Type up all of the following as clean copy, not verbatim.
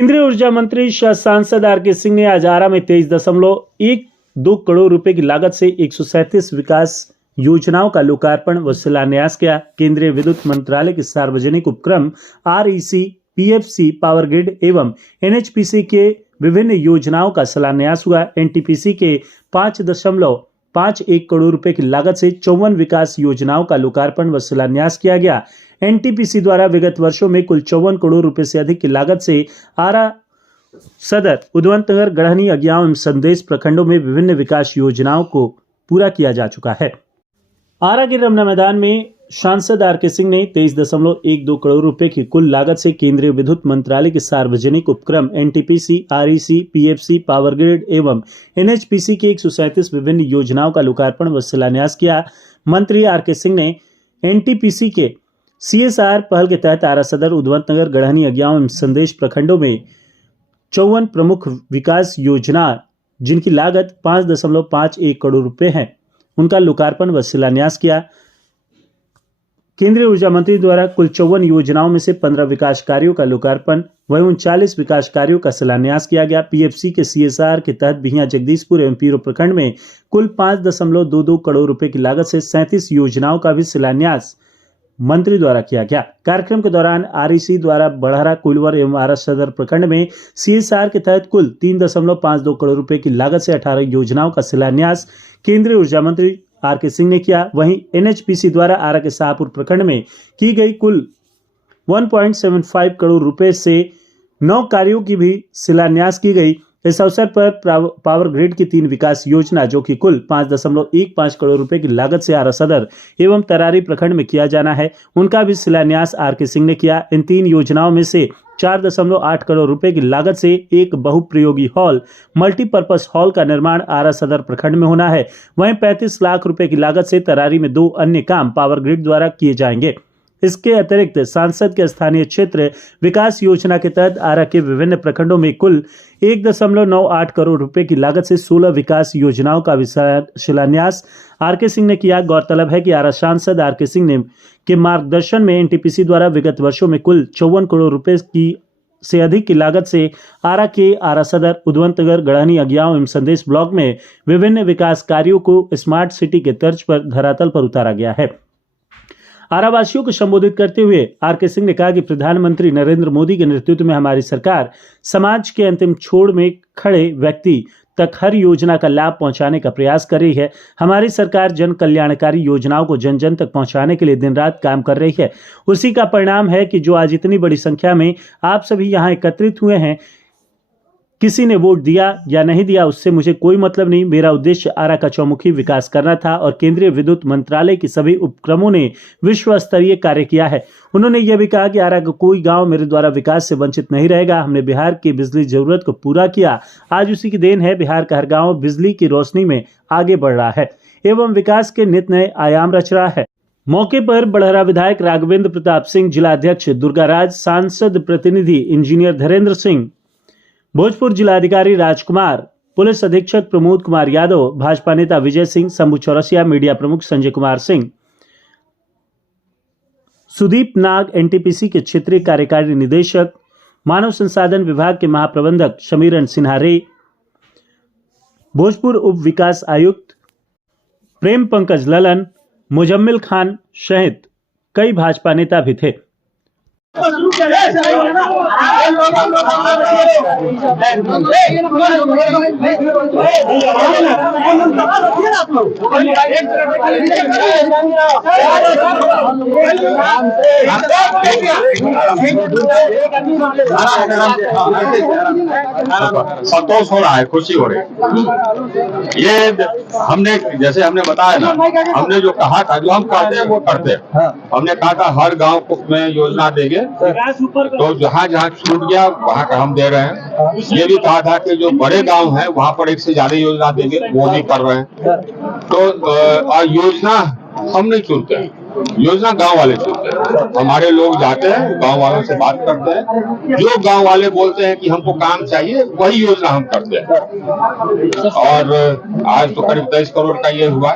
केंद्रीय ऊर्जा मंत्री शाह सांसद आर.के. सिंह ने आज आरा में 23.12 करोड़ रुपए की लागत से 137 विकास योजनाओं का लोकार्पण व शिलान्यास किया। केंद्रीय विद्युत मंत्रालय के सार्वजनिक उपक्रम आरईसी, पीएफसी, पावर ग्रिड एवं एनएचपीसी के विभिन्न योजनाओं का शिलान्यास हुआ। एनटीपीसी के 5.51 करोड़ रुपए की लागत से 54 विकास योजनाओं का लोकार्पण व शिलान्यास किया गया। एनटीपीसी द्वारा विगत वर्षों में कुल 54 करोड़ रुपए से अधिक की लागत से आरा सदर, उद्वंतनगर, गढ़हनी, अगियां एवं संदेश प्रखंडों में विभिन्न विकास योजनाओं को पूरा किया जा चुका है। आरा के रमना मैदान में सांसद आर.के. सिंह ने 23.12 करोड़ रुपए की कुल लागत से केंद्रीय विद्युत मंत्रालय के सार्वजनिक उपक्रम NTPC, REC, PFC, power grid एवं एनएचपीसी के 137 विभिन्न योजनाओं का लोकार्पण व शिलान्यास किया। मंत्री आर.के. सिंह ने एनटीपीसी के सीएसआर पहल के तहत आरा सदर, उद्वंतनगर, गढ़हनी, अगियां एवं संदेश प्रखंडों में 54 प्रमुख विकास योजना जिनकी लागत 5.51 करोड़ रुपए है, उनका लोकार्पण व शिलान्यास किया। केंद्रीय ऊर्जा मंत्री द्वारा कुल 54 योजनाओं में से 15 विकास कार्यों का लोकार्पण व 39 विकास कार्यों का शिलान्यास किया गया। पीएफसी के सीएसआर के तहत बिहियां, जगदीशपुर एवं पीरो प्रखंड में कुल 5.22 करोड़ रुपए की लागत से 37 योजनाओं का भी शिलान्यास मंत्री द्वारा किया गया। कार्यक्रम के दौरान आरईसी द्वारा बड़हरा, कुलवर एवं आरा सदर प्रखंड में सीएसआर के तहत कुल 3.52 करोड़ रुपए की लागत से 18 योजनाओं का शिलान्यास केंद्रीय ऊर्जा मंत्री आर.के. सिंह ने किया। वहीं एनएचपीसी द्वारा आरा के शाहपुर प्रखंड में की गई कुल 1.75 करोड़ रुपए से 9 कार्यों की भी शिलान्यास की गई। इस अवसर पर पावर ग्रिड की 3 विकास योजना जो कि कुल 5.15 करोड़ रुपए की लागत से आरा सदर एवं तरारी प्रखंड में किया जाना है, उनका भी शिलान्यास आर.के. सिंह ने किया। इन 3 योजनाओं में से 4.8 करोड़ रुपए की लागत से एक बहुप्रयोगी हॉल, मल्टीपर्पज हॉल का निर्माण आरा सदर प्रखंड में होना है। वहीं 35 लाख रुपए की लागत से तरारी में 2 अन्य काम पावर ग्रिड द्वारा किए जाएंगे। इसके अतिरिक्त सांसद के स्थानीय क्षेत्र विकास योजना के तहत आरा के विभिन्न प्रखंडों में कुल 1.98 करोड़ रुपए की लागत से 16 विकास योजनाओं का शिलान्यास आर.के. सिंह ने किया। गौरतलब है कि आरा सांसद आर.के. सिंह ने के मार्गदर्शन में एनटीपीसी द्वारा विगत वर्षों में कुल 54 करोड़ रुपए की से अधिक की लागत से आरा के आरा सदर, उद्वंतनगर, गढ़हनी, अगियां एवं संदेश ब्लॉक में विभिन्न विकास कार्यों को स्मार्ट सिटी के तर्ज पर धरातल पर उतारा गया है। आरावासियों को संबोधित करते हुए आर.के. सिंह ने कहा कि प्रधानमंत्री नरेंद्र मोदी के नेतृत्व में हमारी सरकार समाज के अंतिम छोर में खड़े व्यक्ति तक हर योजना का लाभ पहुंचाने का प्रयास कर रही है। हमारी सरकार जन कल्याणकारी योजनाओं को जन जन तक पहुंचाने के लिए दिन रात काम कर रही है। उसी का परिणाम है कि जो आज इतनी बड़ी संख्या में आप सभी यहाँ एकत्रित हुए हैं। किसी ने वोट दिया या नहीं दिया उससे मुझे कोई मतलब नहीं। मेरा उद्देश्य आरा का चौमुखी विकास करना था और केंद्रीय विद्युत मंत्रालय के सभी उपक्रमों ने विश्व स्तरीय कार्य किया है। उन्होंने यह भी कहा कि आरा का कोई गांव मेरे द्वारा विकास से वंचित नहीं रहेगा। हमने बिहार की बिजली जरूरत को पूरा किया। आज उसी की देन है। बिहार का हर गाँव बिजली की रोशनी में आगे बढ़ रहा है एवं विकास के नित नए आयाम रच रहा है। मौके पर बड़हरा विधायक राघवेंद्र प्रताप सिंह, जिलाध्यक्ष दुर्गाराज, सांसद प्रतिनिधि इंजीनियर धीरेन्द्र सिंह, भोजपुर जिलाधिकारी राजकुमार, पुलिस अधीक्षक प्रमोद कुमार यादव, भाजपा नेता विजय सिंह, शंभू चौरसिया, मीडिया प्रमुख संजय कुमार सिंह, सुदीप नाग, एनटीपीसी के क्षेत्रीय कार्यकारी निदेशक, मानव संसाधन विभाग के महाप्रबंधक समीरन सिन्हा रे, भोजपुर उप विकास आयुक्त प्रेम पंकज ललन, मुजम्मिल खान सहित कई भाजपा नेता भी थे। संतोष हो रहा है, खुशी हो रही है। ये जैसे हमने बताया ना, हमने जो कहा था जो हम करते हैं वो करते हैं। हमने कहा था हर गांव में योजना देंगे, तो जहाँ जहाँ छूट गया वहाँ का हम दे रहे हैं। ये भी कहा था कि जो बड़े गांव हैं वहाँ पर एक से ज्यादा योजना देंगे, वो नहीं कर रहे हैं। तो योजना हम नहीं चुनते हैं, योजना गांव वाले चुनते हैं। हमारे लोग जाते हैं, गांव वालों से बात करते हैं, जो गांव वाले बोलते हैं कि हमको काम चाहिए वही योजना हम करते हैं। और आज तो करीब 23 करोड़ का ये हुआ।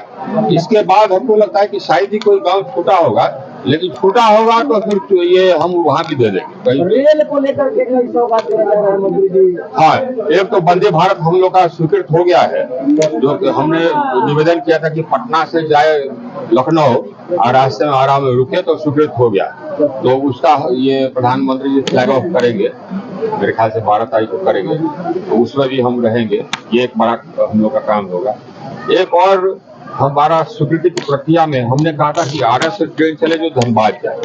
इसके बाद हमको लगता है कि शायद ही कोई गांव छूटा होगा लेकिन छोटा होगा तो फिर तो ये हम वहाँ भी दे देंगे कहीं भी। रेल को लेकर के कई सौगात दिया जा रहा है मंत्री जी। हाँ, एक तो वंदे भारत हम लोग का स्वीकृत हो गया है, जो कि हमने निवेदन किया था कि पटना से जाए लखनऊ और रास्ते में आराम में रुके तो स्वीकृत हो गया। तो उसका ये प्रधानमंत्री जी फ्लैग ऑफ करेंगे, मेरे ख्याल से 12 तारीख को करेंगे, तो उसमें भी हम रहेंगे। ये एक बड़ा हम लोग का काम होगा। एक और हमारा स्वीकृति की प्रक्रिया में हमने कहा था कि आरएस से ट्रेन चले जो धनबाद जाए,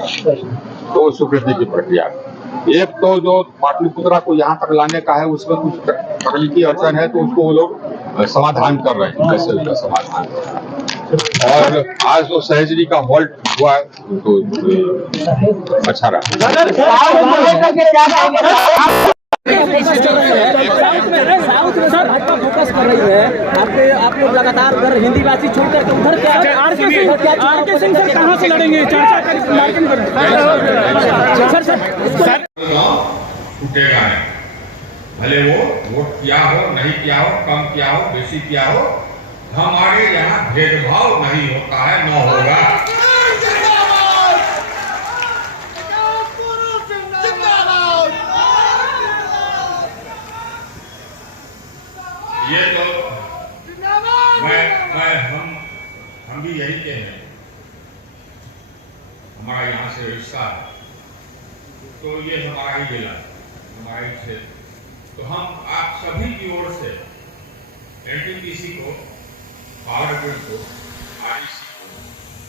तो स्वीकृति की प्रक्रिया। एक तो जो पाटलिपुत्रा को यहाँ तक लाने का है उसमें कुछ तकनीकी अड़चन है, तो उसको वो लोग समाधान कर रहे हैं, कैसे उसका समाधान कर रहे हैं। और आज तो सहेजरी का हॉल्ट हुआ है, तो अच्छा रहा। फोकस कर रही है आप लोग लगातार उधर हिंदी भाषी छोड़ करके उधर क्या आर.के. सिंह सर कहाँ से लड़ेंगे? छूटेगा नहीं, भले वो वोट किया हो नहीं किया हो, कम किया हो बेसी किया हो, हमारे यहाँ भेदभाव नहीं होता है, न होगा। ये तो हम भी यही के हैं, हमारा यहाँ से रिश्ता है, तो ये हमारा ही जिला, हमारा ही क्षेत्र। तो हम आप सभी की ओर से एनटीपीसी को, पावर ग्रिड को, आरईसी को,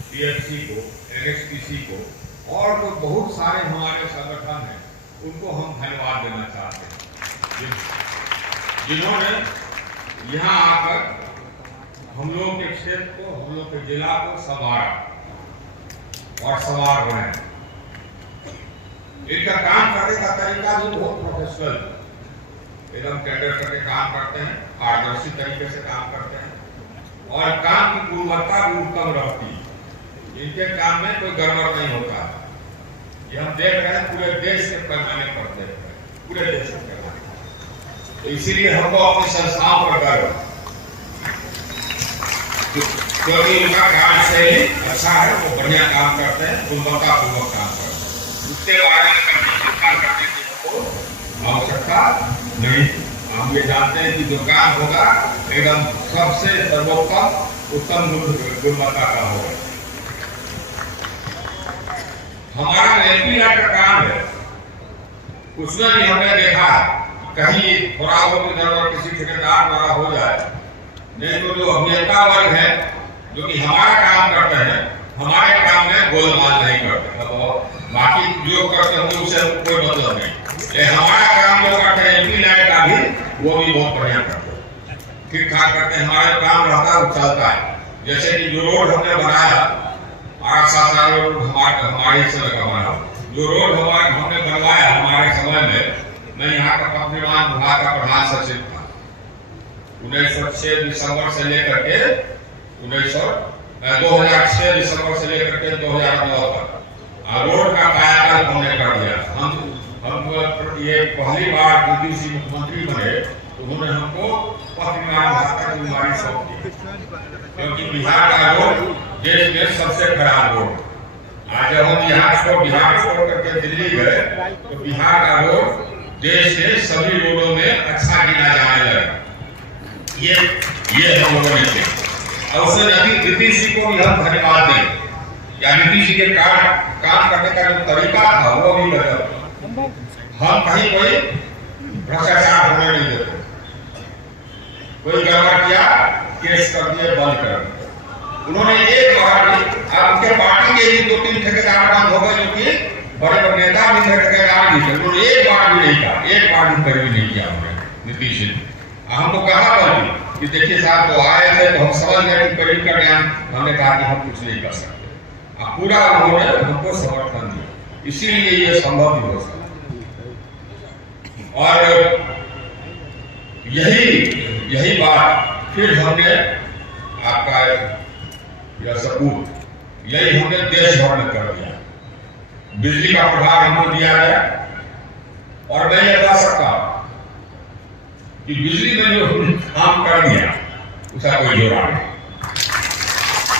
पीएफसी को, एनएचपीसी को और तो बहुत सारे हमारे संगठन हैं, उनको हम धन्यवाद देना चाहते हैं, जिन्होंने यहाँ आकर हम लोग के क्षेत्र को, हम लोग के जिला को संवारा और संवार रहे हैं। इनका काम करने का तरीका भी बहुत प्रोफेशनल, एकदम टेंडर करके काम करते हैं, पारदर्शी तरीके से काम करते हैं और काम की गुणवत्ता भी उत्तम रहती है। इनके काम में कोई गड़बड़ नहीं होता। ये हम देख रहे हैं पूरे देश के पैमाने पर देख रहे हैं, पूरे देश के पैमाने। तो इसीलिए हमको अपनी संस्थाओं पर गर्व, क्योंकि उनका कार्यशैली अच्छा है, वो बढ़िया काम करते हैं, गुणवत्तापूर्वक काम करते हैं। उसके बारे में करने की हमको आवश्यकता नहीं। हम ये जानते हैं कि जो काम होगा एकदम सबसे सर्वोत्तम उत्तम गुणवत्ता का होगा। हमारा एमपी का काम है, उसमें भी हमने देखा कहीं थोड़ा बहुत इधर और किसी ठेकेदार द्वारा हो जाए, नहीं तो जो अभियंता वर्ग है जो कि हमारा काम करते हैं, हमारे काम में गोलमाल नहीं करते, बाकी जो करते होंगे उससे कोई मतलब नहीं। हमारा काम जो करते हैं एमपी लाइन का भी, वो भी बहुत बढ़िया करते हैं, ठीक ठाक करते हैं। हमारा काम रहता है वो चलता है। जैसे कि जो रोड हमने बनाया 8-7 साल रोड हमारे से लगाया, जो रोड हमने बनवाया हमारे समय में, मैं यहाँ का पथ निर्माण विभाग का प्रधान सचिव था 1906 दिसंबर से लेकर के 2006 दिसंबर से लेकर के 2009 तक रोड का कायाकल्प हमने कर दिया। हम ये पहली बार नीतीश जी मुख्यमंत्री बने, उन्होंने हमको पथ निर्माण विभाग का जिम्मेदारी सौंप दी, क्योंकि बिहार का रोड देश में सबसे खराब रोड। आज जब हम बिहार छोड़ करके दिल्ली गए तो बिहार का रोड देश के सभी रोडों में अच्छा गिना जाने लगा। ये हम लोगों ने किया और उसने नीतीश जी को भी हम धन्यवाद दें। या नीतीश जी के काम करने का जो तरीका था वो भी गलत। हम कहीं कोई भ्रष्टाचार होने नहीं देते, कोई गड़बड़ किया केस कर दिए, बंद कर दिए। उन्होंने एक बार भी, उनके पार्टी के भी 2-3 ठेकेदार बंद हो गए, जो कि बड़े बड़े नेता भी ठेकेदार भी थे, उन्होंने एक बार भी नहीं कहा, एक बार भी कभी नहीं किया उन्होंने नीतीश जी। हमको कहा बल्कि कि देखिए साहब वो आए थे तो हम समझ गए कि करीब का ज्ञान, हमने कहा कि हम कुछ नहीं कर सकते। पूरा उन्होंने हमको समर्थन दिया, इसीलिए ये संभव भी हो सका। और यही बात फिर हमने आपका यह सबूत यही हमने देश भर में कर दिया। बिजली का प्रभाव हमको दिया गया और मैं ये बता सकता कि बिजली में जो काम कर दिया उसका कोई जोड़ा नहीं,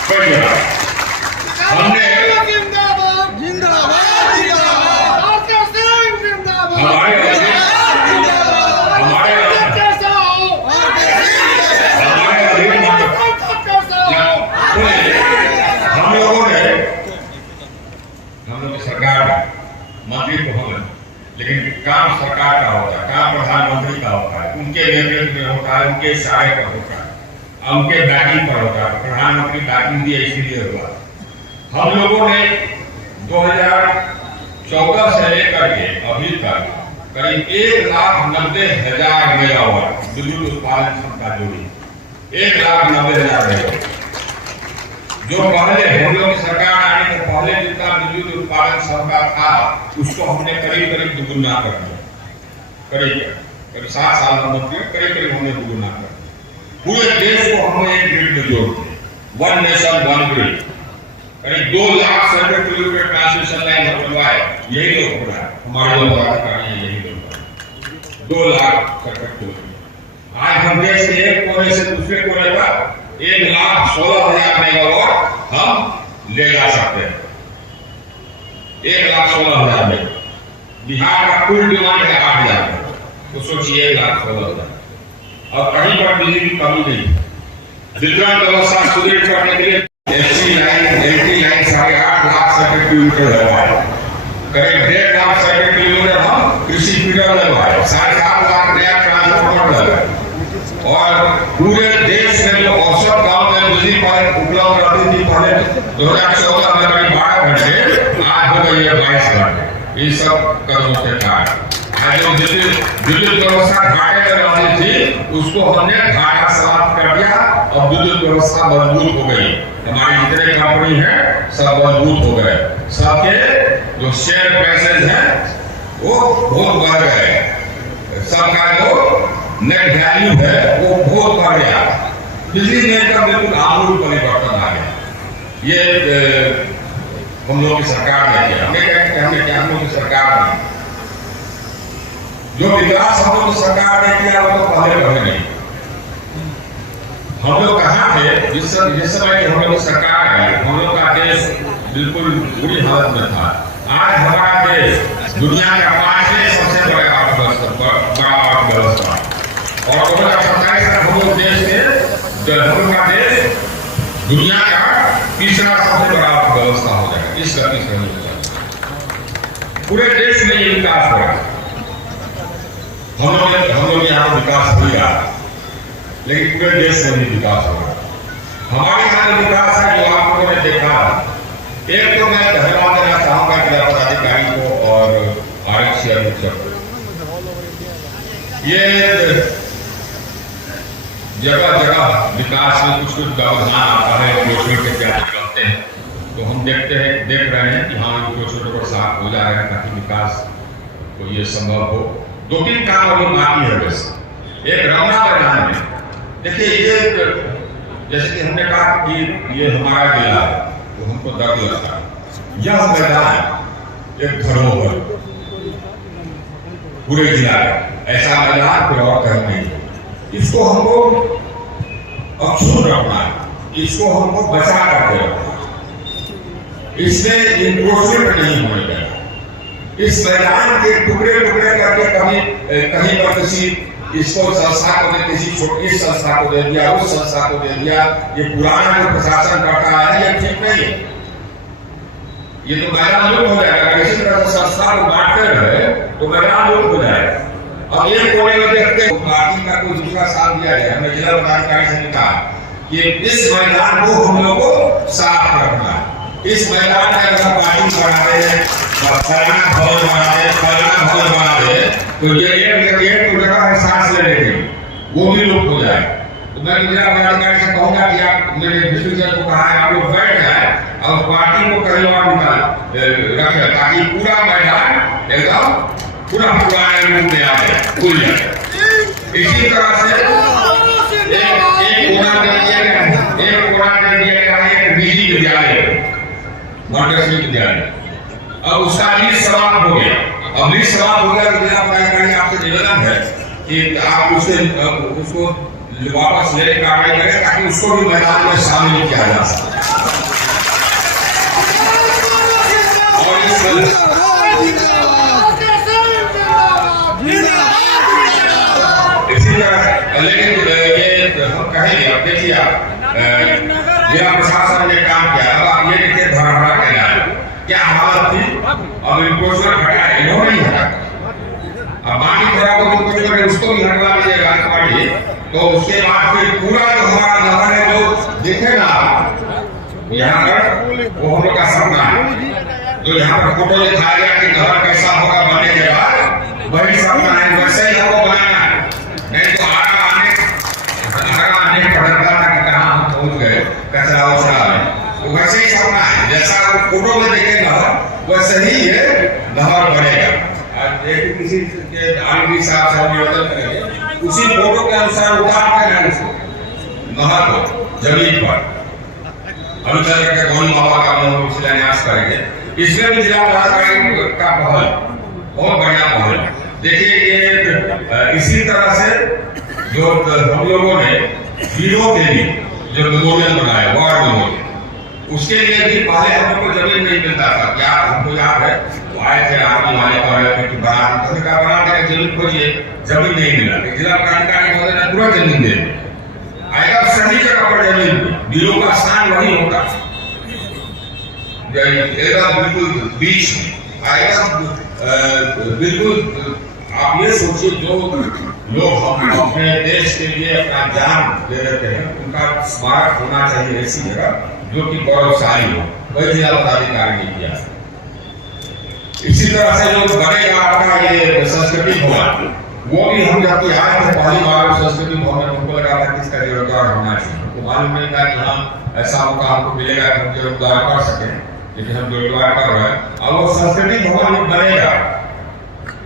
कोई जोड़ा। हमने होता है, काम प्रधानमंत्री का होता है, उनके नेतृत्व में होता है, उनके इशारे पर होता है, उनके बैटिंग पर होता है। प्रधानमंत्री बैटिंग दिए इसलिए हुआ। हम लोगों ने 2014 से लेकर के अभी तक करीब 1,90,000 मेगावाट विद्युत उत्पादन क्षमता जोड़ी, 1,90,000 मेगावाट। जो पहले हम लोग की सरकार आने के पहले जितना विद्युत उत्पादन क्षमता था उसको हमने करीब करीब दुगुना कर दिया। करीब 7 साल में करीब हमने दुगुना कर दिया। पूरे देश को हमने एक ग्रिड में जोड़ दिया, वन नेशन वन ग्रिड। करीब 2 lakh circuit kilometre transmission line बनवाए, यही लोग हो रहा है, हमारे लोग यही लोग 2 लाख सर्किट किलोमीटर। आज हम देश के एक कोने से दूसरे कोने पर 1,16,000 मेगावाट हम ले जा सकते हैं। 1,16,000 मेगावाट। बिहार का कुल डिमांड है 8,000, तो सोचिए 1,16,000। और कहीं पर बिजली की कमी नहीं। वितरण व्यवस्था सुदृढ़ करने के लिए LT line 8.5 lakh circuit kilometre लगवाए, करीब 1.5 लाख सर्किट किलोमीटर हम कृषि फीडर लगवाए, 7.5 लाख नया ट्रांसफार्मर लगाए। और पूरे देश में जो औसत गांव में बिजली पाइप उपलब्ध रहती थी पहले 2014 में करीब 12 घंटे, आज हो गई है 22 घंटे। ये सब कदमों के कारण आज जो विद्युत व्यवस्था घाटे में रहती थी उसको हमने घाटा समाप्त कर दिया और विद्युत व्यवस्था मजबूत हो गई। हमारी जितने कंपनी है सब मजबूत हो गए, सबके जो शेयर प्राइसेस हैं वो बहुत बढ़ गए, सबका जो नेट वैल्यू है वो बहुत बढ़ गया। बिजली में का बिल्कुल आमूल परिवर्तन आ गया। ये हम लोग की सरकार ने किया। हम लोग की सरकार ने जो विकास हम लोग की सरकार ने किया वो तो पहले नहीं। हम लोग कहाँ थे जिस समय हम लोग की सरकार आई, हम लोग का देश बिल्कुल बुरी हालत में था। आज हमारा देश दुनिया का 5वें सबसे बड़ा अर्थव्यवस्था और 2027 तक हम लोग देश दुनिया का तीसरा सबसे बड़ा अर्थव्यवस्था हो जाएगा। इस गति से नहीं होगा। पूरे देश में ये विकास हो रहा है। हम लोग यहाँ विकास हो गया, लेकिन पूरे देश में भी विकास हो रहा है। हमारे यहाँ विकास है जो आप लोगों ने देखा। एक तो मैं धन्यवाद देना चाहूंगा जिला पदाधिकारी को और आरक्षी अधीक्षक को। ये जगह जगह विकास में कुछ व्यवधान आता है, योजना के क्या निकलते हैं, तो हम देख रहे हैं कि हाँ योजना को साफ हो जा रहा है ताकि विकास को ये संभव हो। 2-3 काम अभी बाकी है। वैसे एक रमना मैदान में देखिए, ये जैसे कि हमने कहा कि ये हमारा जिला है तो हमको दर्द लगता है। यह मैदान एक धरोहर पूरे जिला का, ऐसा मैदान कोई और कहीं नहीं। इसको हमको अक्षुण्ण रखना है, इसको हमको बचा करके रखना है। इसमें इंक्रोचमेंट नहीं होने देना। इस मैदान के टुकड़े करके कहीं पर किसी इसको संस्था को दे, किसी छोटी संस्था को दे दिया, उस संस्था को दे दिया। ये पुराना जो प्रशासन करता है ये ठीक नहीं है। ये तो मैदान लुप्त हो जाएगा। अगर इसी तरह से संस्था को बांटते रहे तो मैदान लुप्त हो जाएगा। अब एक कोने में देखते हैं पार्टी का कोई दूसरा साथ दिया गया। हमने जिला पदाधिकारी से कहा कि इस मैदान को हम लोग को साफ रखना है। इस मैदान में अगर पार्टी बनाते हैं, फलाना भवन बनाते हैं तो ये एक जगह है सांस लेने के लिए, वो भी लुप्त हो जाए। तो मैं जिला पदाधिकारी से कहूंगा कि आप मेरे डिस्ट्रिक्ट को कहा है आप लोग बैठ जाए और पार्टी को कहीं और रखें ताकि पूरा मैदान एकदम पूरा पुराने रूप में आ जाए, खुल जाए। इसी तरह से एक कोना दे दिया गया है एक निजी विद्यालय, मॉन्टेसरी विद्यालय। अब उसका लीज समाप्त हो गया। अब लीज समाप्त हो गया तो जिला पदाधिकारी आपसे निवेदन है कि आप उसको वापस लेने की कार्रवाई करें ताकि उसको भी मैदान में शामिल किया जा सके। और इसी तरह लेकिन ये हम कहेंगे, अब देखिए आप जिला प्रशासन ने काम किया। अब आप ये देखिए धरहरा कैनाल क्या हालत थी, अब इनको हटाया, इन्होंने ही हटाया। अब बाकी उसको भी हटवा दीजिएगा पार्टी, तो उसके बाद फिर पूरा जो हमारा नहर है जो देखे ना यहाँ पर, वो हम लोग का सपना है। जो यहाँ पर फोटो दिखाया गया कि नहर कैसा होगा बनने के बाद, वही सपना है, वैसे ही हमको बनाना है। नहीं तो आगे आने पड़ता था कि कहाँ हम पहुँच गए कचरा उचरा में, तो वैसे ही सपना है, जैसा वो फोटो में देखे नहर वैसे ही ये नहर बनेगा। एक किसी के आलमी साहब से हम निवेदन करेंगे उसी फोटो के अनुसार उतार के लाने से नहर को जमीन पर हम चल करके गौरी बाबा का हम शिलान्यास करेंगे। इसमें भी जिला पदाधिकारी का पहल बहुत बढ़िया पहल। देखिए ये इसी तरह से जो हम लोगों ने वीरों के लिए जो मेमोरियल बनाया वार मेमोरियल, उसके लिए भी पहले हम लोग को जमीन नहीं मिलता था। क्या हमको याद है तो आए थे आर्मी वाले का बना देकर जमीन खोजिए, जमीन नहीं मिला। जिला पदाधिकारी महोदय ने पूरा जमीन दे दी। आएगा सही जगह पर जमीन, वीरों का स्थान वही होगा, बिल्कुल बीच में आएगा। बिल्कुल आप ये सोचिए जो लोग हम अपने देश के लिए अपना जान दे देते हैं, उनका स्मारक होना चाहिए ऐसी जगह जो कि गौरवशाली हो। वही जिला पदाधिकारी ने किया। इसी तरह से जो बनेगा आपका ये संस्कृति भवन, वो भी हम जब आज में पहली बार संस्कृति भवन में हमको लगा था कि इसका जीर्णोद्धार होना चाहिए। हमको मालूम नहीं था कि हाँ ऐसा मौका हमको मिलेगा कि हम जीर्णोद्धार कर सकें, लेकिन हम जीर्णोद्धार कर रहे हैं। और वो संस्कृति भवन बनेगा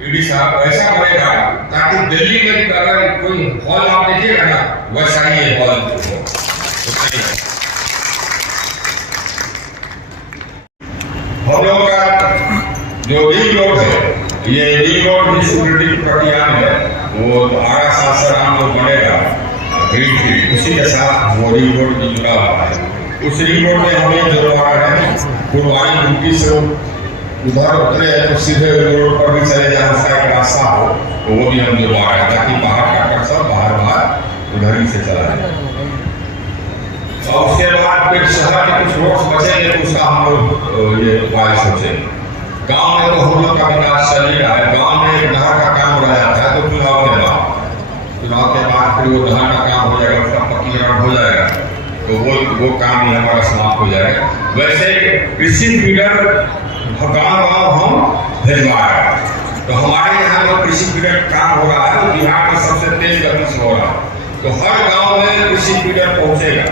ईडी साहब ऐसा बनेगा ताकि दिल्ली में अगर कोई हॉल आप देखिएगा ना वैसा ही है हॉल। हम लोग का जो रिंग रोड है, ये रिंग रोड की सिक्योरिटी प्रक्रिया में वो 12 साल से हम लोग बनेगा ग्रीन फील्ड, उसी के साथ वो रिंग रोड भी जुड़ा हुआ है। उस रिंग रोड में हमें जो है फुलवारी ड्यूटी से उधर उतरे तो सीधे रोड पर भी चले जाए, उसका एक रास्ता हो तो वो भी हम जुड़वा रहे हैं ताकि बाहर का खर्चा बाहर उधर ही से चला जाए। और उसके बाद फिर शहर के कुछ रोड्स बचेंगे तो उसका हम लोग ये उपाय सोचे। गांव में तो हम लोग का विकास चल ही रहा है। गांव में एक नहर का काम रह जाता है तो चुनाव के बाद फिर वो नहर का काम हो जाएगा, उसका पक्कीकरण हो जाएगा, तो वो काम ही हमारा समाप्त हो जाएगा। वैसे कृषि फीडर गाँव हम भिजवा रहे हैं, तो हमारे यहाँ जो कृषि फीडर काम हो रहा है तो बिहार में सबसे तेज गति से हो रहा है। तो हर गांव में कृषि फीडर पहुंचेगा,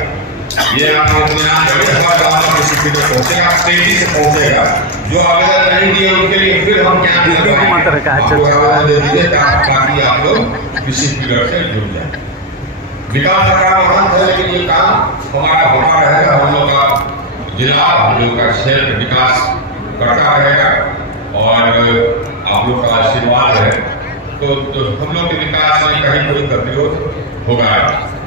ये आप इत्मीनान करें, हर गांव में कृषि फीडर पहुंचेगा, तेजी से पहुंचेगा। जो आवेदन नहीं दिए उनके लिए फिर हम क्या आवेदन दे दीजिए ताकि आप लोग कृषि फीडर से जुड़ जाए। विकास का काम अनंत है, लेकिन ये काम हमारा होता रहेगा। हम लोग का जिला, हम लोग का क्षेत्र विकास करता रहेगा और आप लोग का आशीर्वाद है तो हम लोग के विकास में कहीं कोई गतिरोध होगा।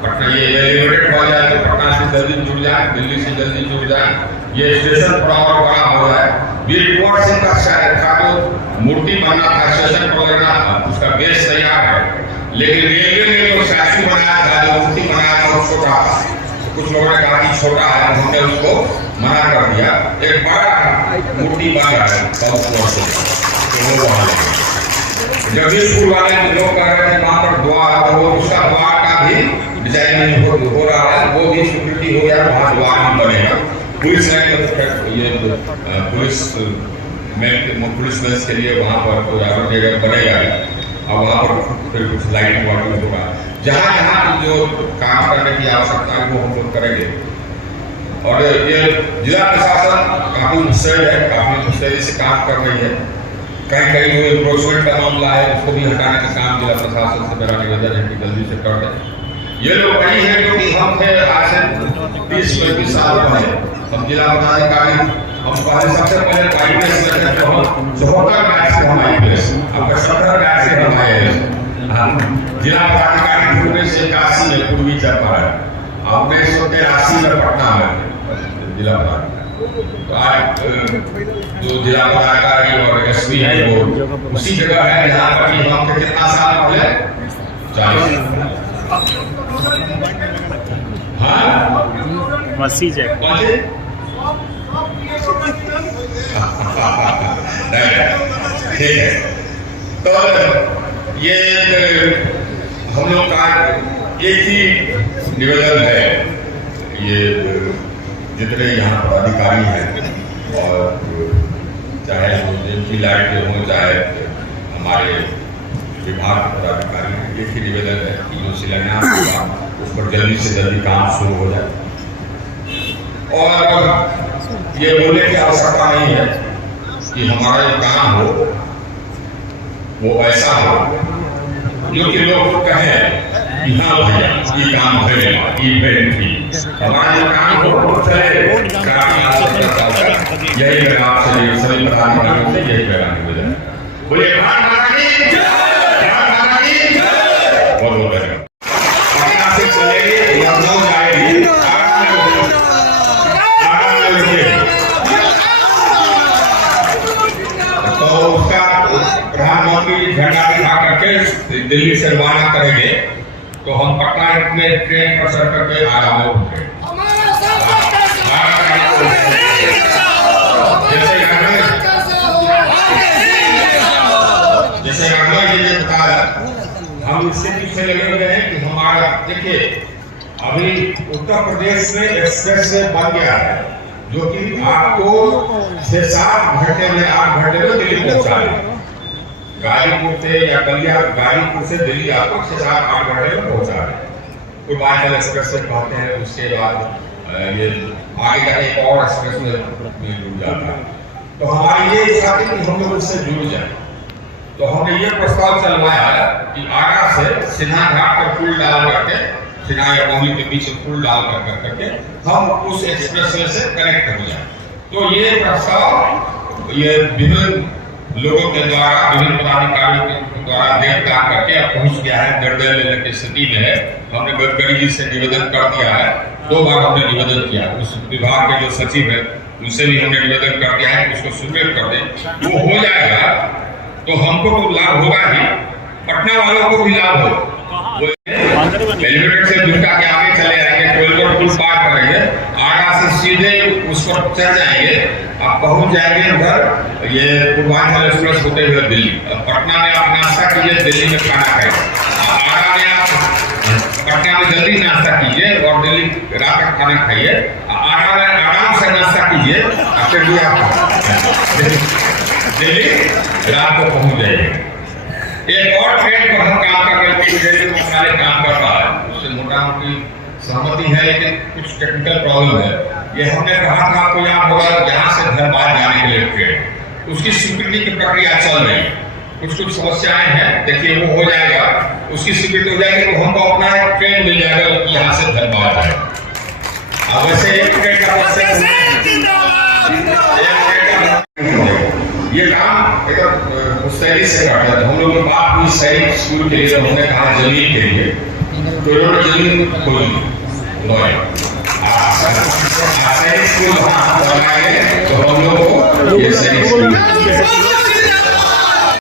पटना ये लिमिटेड हो जाए तो पटना से जल्दी जुड़ जाए, दिल्ली से जल्दी जुड़ जाए, ये स्टेशन थोड़ा और बड़ा हो जाए। वीर कुंवर सिंह का जो मूर्ति बना था स्टेशन पर लगना था, उसका बेस तैयार है, लेकिन रेलवे ने जो स्टैचू बनाया था, जो मूर्ति बनाया था वो छोटा था। कुछ लोगों ने कहा कि छोटा है, हमने उसको मना कर दिया। एक बड़ा मूर्ति बन रहा है बहुत वर्ष से, वो वहाँ जगदीशपुर वाले लोग कह रहे थे वहाँ पर द्वार, तो वो उसका द्वार का भी डिजाइन हो रहा है, वो भी स्वीकृति हो गया, वहाँ द्वार भी बनेगा। पुलिस ये पुलिस बेस के लिए वहाँ पर कोई अलग जगह बनेगा और वहाँ पर फिर कुछ लाइटिंग वाइटिंग होगा। जहाँ जहाँ जो काम करने की आवश्यकता है वो हम लोग करेंगे। और ये जिला प्रशासन काफी मुस्तैद है, काफी मुस्तैदी से काम कर रही है। कहीं कहीं वो एनक्रोचमेंट का मामला है, उसको भी हटाने का काम जिला प्रशासन से मेरा निवेदन है कि जल्दी से कर दें। ये लोग वही है जो कि हम थे आज से 30-35 साल पहले, हम जिला पदाधिकारी, हम पहले सबसे पहले IPS में थे, तो हम 74 बैच से हम IPS, अब 75 बैच से हम IAS। जिला पदाधिकारी 1981 में पूर्वी चंपारण, 1983 में पटना में जिला पदाधिकारी। तो आज जो जिला पदाधिकारी और SP है वो उसी जगह है जहाँ पर हम थे कितना साल पहले, 40। हाँ मसी जगह ठीक है। तो ये हम लोग का एक ही निवेदन है, ये जितने यहाँ पदाधिकारी हैं और चाहे एमपी लाइट के हों चाहे हमारे विभाग के पदाधिकारी, एक ही निवेदन है कि जो शिलान्यास हुआ उस पर जल्दी से जल्दी काम शुरू हो जाए। और ये बोलने की आवश्यकता नहीं है कि हमारा जो काम हो वो ऐसा हो जो कि लोग कहें कि हाँ भैया ये काम करेगा, ये बेटी हमारा जो काम हो चले। यही मेरा आपसे सभी प्रधानमंत्रियों से यही मेरा निवेदन है। बोलिए भारत माता की जय, भारत माता की जय। बहुत बहुत धन्यवाद। पटना से चलेगी, लखनऊ जाएगी, तो उसका प्रधानमंत्री झंडा दिखा करके दिल्ली से रवाना करेंगे, तो हम पटना में ट्रेन पर सर करके आराम होंगे। जैसे अगला ये बताया, हम इससे पीछे लगे हुए हैं कि हमारा देखिए अभी उत्तर प्रदेश में एक्सप्रेस वे बन गया है जो कि आपको 6-7 घंटे में 8 घंटे में दिल्ली पहुंचा है। गाजीपुर से या बलिया गाजीपुर से दिल्ली आपको 6-7-8 घंटे में पहुंचा है। पूर्वांचल एक्सप्रेस से कहते हैं, उसके बाद ये आगे का एक और एक्सप्रेस में जुड़ जाता है। तो हमारी ये इच्छा थी कि हम लोग उससे जुड़ जाए, तो हमने ये प्रस्ताव चलवाया है कि आगरा से सिन्हा घाट पर पुल डाल करके, सिन्हा या कोहली के बीच पुल डाल करके हम उस एक्सप्रेस वे से कनेक्ट हो जाए। तो ये प्रस्ताव ये विभिन्न लोगों के द्वारा, विभिन्न पदाधिकारियों के द्वारा देख दाख करके अब पहुंच गया है, निर्णय लेने की स्थिति में है। हमने गडकरी जी से निवेदन कर दिया है, 2 बार हमने निवेदन किया, उस विभाग के जो सचिव है उनसे भी हमने निवेदन कर दिया है कि उसको स्वीकृत कर दें। वो हो जाएगा तो हमको तो लाभ होगा ही, पटना वालों को भी लाभ होगा। एलिवेटेड से दुर्गा के आगे चले जाएंगे, कोयलकोट पुल पार करेंगे, आगरा से सीधे उस पर चल जाएंगे, आप पहुंच जाएंगे उधर ये पूर्वांचल एक्सप्रेस होते हुए दिल्ली। पटना में आप नाश्ता कीजिए, दिल्ली में खाना खाइए। आगरा में आप पटना में जल्दी नाश्ता कीजिए और दिल्ली रात का खाना खाइए। आगरा में आराम से नाश्ता कीजिए, फिर भी आप दिल्ली रात को पहुंच जाएंगे। एक और ट्रेन पर हम काम कर रहे हैं, रेलवे मंत्रालय काम कर रहा है, उससे मोटा मोटी सहमति है, लेकिन कुछ टेक्निकल प्रॉब्लम है। ये हमने कहा था, आपको याद होगा, यहाँ से धनबाद जाने के लिए ट्रेन, उसकी स्वीकृति की प्रक्रिया चल रही है। कुछ समस्याएं हैं, देखिए वो हो जाएगा, उसकी स्वीकृति हो जाएगी तो हमको अपना एक ट्रेन मिल जाएगा यहाँ से धनबाद है। अब वैसे एक ट्रेन का ये काम एकदम मुस्तैदी से करते हैं। हम लोग बात हुई सैनिक स्कूल के लिए, तो हमने कहा जमीन के लिए, तो इन्होंने जमीन खोल दी। सैनिक स्कूल बनाएंगे तो हम लोग को ये सैनिक स्कूल